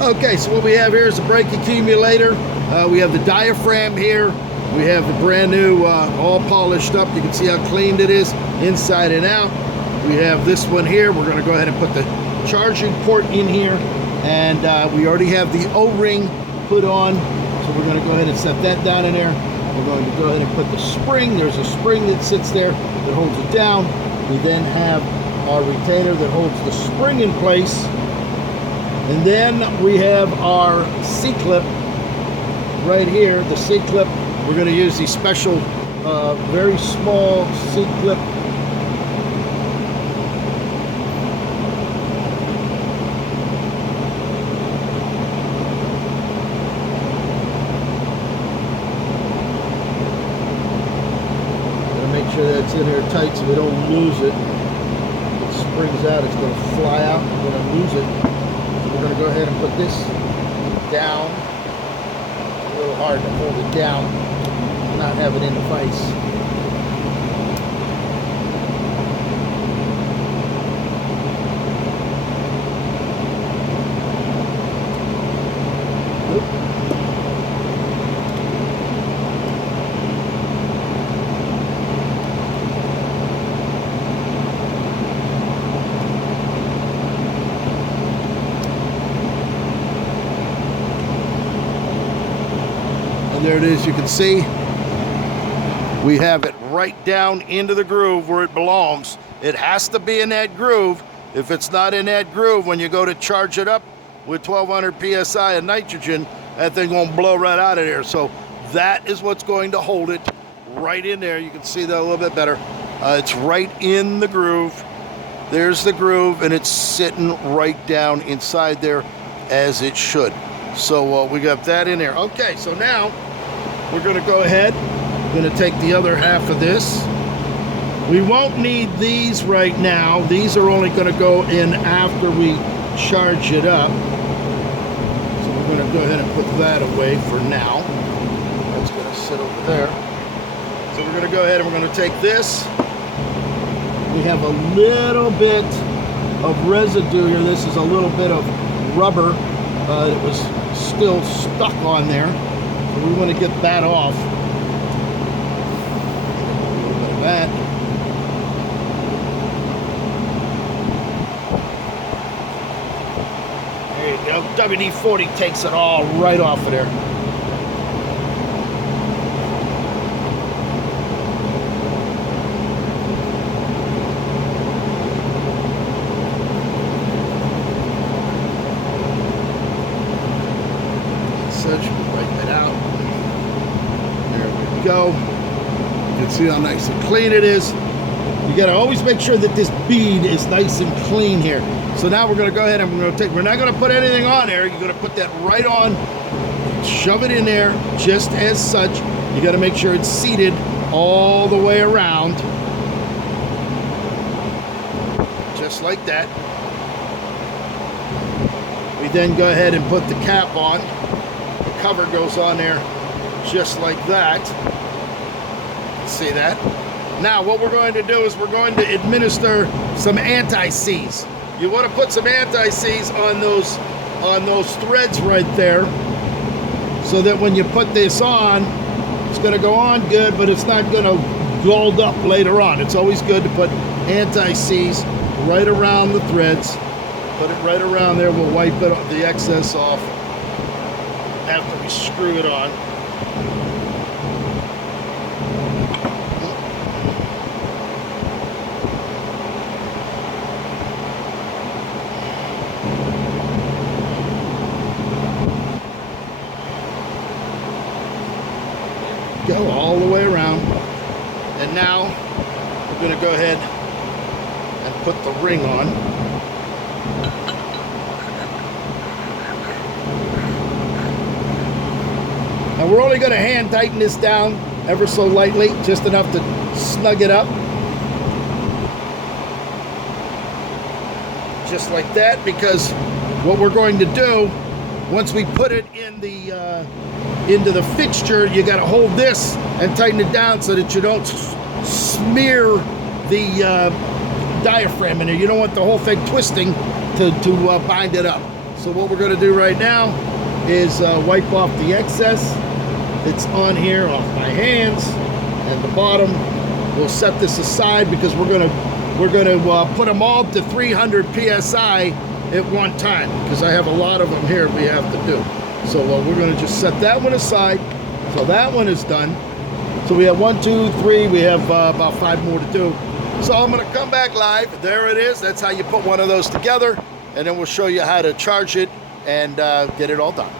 Okay, so what we have here is a brake accumulator. We have the diaphragm here. We have the brand new, all polished up. You can see how clean it is inside and out. We have this one here. We're going to go ahead and put the charging port in here. And we already have the O-ring put on. So we're going to go ahead and set that down in there. We're going to go ahead and put the spring. There's a spring that sits there that holds it down. We then have our retainer that holds the spring in place. And then we have our C-clip right here. The C-clip, we're going to use the special, very small C-clip. Make sure that's in there tight so we don't lose it. If it springs out, it's going to fly out. We're going to lose it. So we're going to go ahead and put this down. It's a little hard to hold it down, not have it in the vise. There it is, you can see we have it right down into the groove where it belongs. It has to be in that groove. If it's not in that groove, when you go to charge it up with 1200 psi of nitrogen, that thing won't blow right out of there. So that is what's going to hold it right in there. You can see that a little bit better. It's right in the groove. There's the groove, and it's sitting right down inside there as it should. So we got that in there. Okay, so now we're going to go ahead. We're going to take the other half of this. We won't need these right now. These are only going to go in after we charge it up. So we're going to go ahead and put that away for now. That's going to sit over there. So we're going to go ahead and we're going to take this. We have a little bit of residue here. This is a little bit of rubber that was still stuck on there. So we want to get that off. A little bit of that. There you go. WD-40 takes it all right off of there. Such, wipe that out. There we go. You can see how nice and clean it is. You got to always make sure that this bead is nice and clean here. So now we're going to go ahead and we're not going to put anything on there. You're going to put that right on, shove it in there just as such. You got to make sure it's seated all the way around, just like that. We then go ahead and put the cap on. Cover goes on there just like that. See that? Now what we're going to do is we're going to administer some anti-seize. You want to put some anti-seize on those threads right there, so that when you put this on, it's going to go on good, but it's not going to gold up later on. It's always good to put anti-seize right around the threads. Put it right around there. We'll wipe it, the excess off after we screw it on. Go all the way around. And now we're going to go ahead and put the ring on. Now we're only going to hand tighten this down ever so lightly, just enough to snug it up. Just like that, because what we're going to do, once we put it in the into the fixture, you got to hold this and tighten it down so that you don't smear the diaphragm in there. You don't want the whole thing twisting to bind it up. So what we're gonna do right now is wipe off the excess. It's on here off my hands and the bottom. We'll set this aside because we're gonna put them all to 300 psi at one time because I have a lot of them here we have to do. So we're gonna just set that one aside. So that one is done. So we have 1, 2, 3. We have about 5 more to do. So I'm gonna come back live. There it is. That's how you put one of those together, and then we'll show you how to charge it and get it all done.